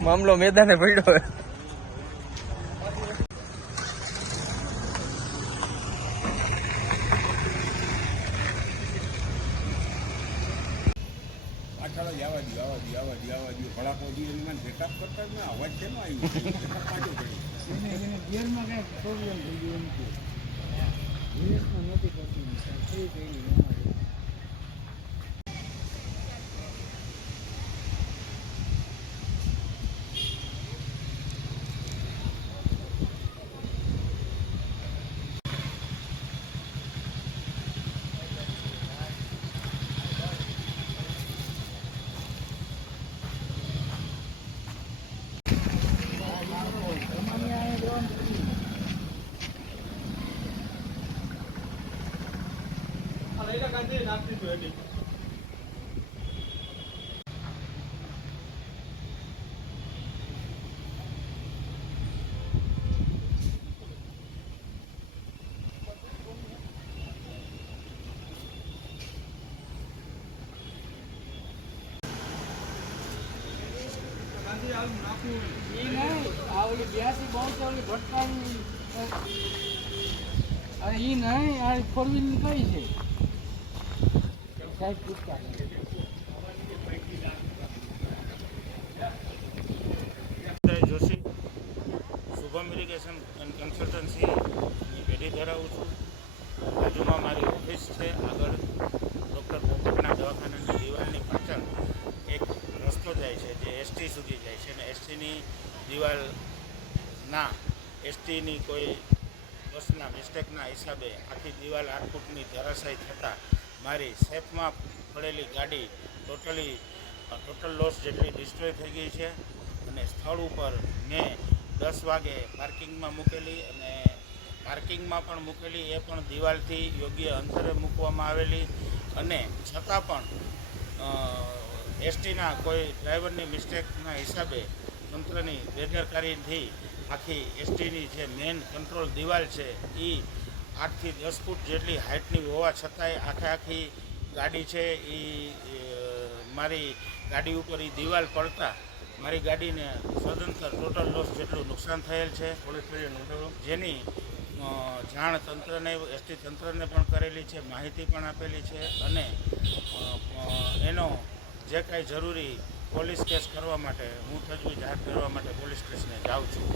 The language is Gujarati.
મામલો મેદાને પડ્યો હે. પાછળ જ આવવા દો આવવા દો આવવા આ ઓલી બ્યાસી બાવસો ઓલી ભટકાની અરે ઈ નહીં આ ફોર વ્હીલ કઈ છે સાહેબ પૂછતા જય જોશી. શુભમ ઇરિગેશન એન્ડ કન્સલ્ટન્સીની પેઢી ધરાવું છું. બાજુમાં મારી ઓફિસ છે. આગળ ડૉક્ટર પોપટના દવાખાનાની દિવાલની પાછળ એક રસ્તો જાય છે, જે એસટી સુધી જાય છે. અને એસટીની દિવાલના એસટીની કોઈ બસના મિસ્ટેકના હિસાબે આખી દિવાલ આઠ ફૂટની ધરાશાયી થતાં મારી સેફમાં પડેલી ગાડી ટોટલી ટોટલ લોસ જેટલી ડિસ્ટ્રોય થઈ ગઈ છે અને સ્થળ ઉપર મેં દસ વાગે પાર્કિંગમાં મૂકેલી અને પાર્કિંગમાં પણ મૂકેલી એ પણ દિવાલથી યોગ્ય અંતરે મૂકવામાં આવેલી અને છતાં પણ એસટીના કોઈ ડ્રાઈવરની મિસ્ટેકના હિસાબે તંત્રની બેદરકારીથી આખી એસટીની જે મેઇન કંટ્રોલ દિવાલ છે એ આઠથી દસ ફૂટ જેટલી હાઇટની હોવા છતાંય આખે આખી ગાડી છે એ મારી ગાડી ઉપર એ દિવાલ પડતા મારી ગાડીને સદંતર ટોટલ લોસ જેટલું નુકસાન થયેલ છે. જેની જાણ તંત્રને એસટી તંત્રને પણ કરેલી છે માહિતી પણ આપેલી છે અને એનો જે કાંઈ જરૂરી પોલીસ કેસ કરવા માટે હું તજવીજ હાથ ધરવા માટે પોલીસ સ્ટેશને જાઉં છું.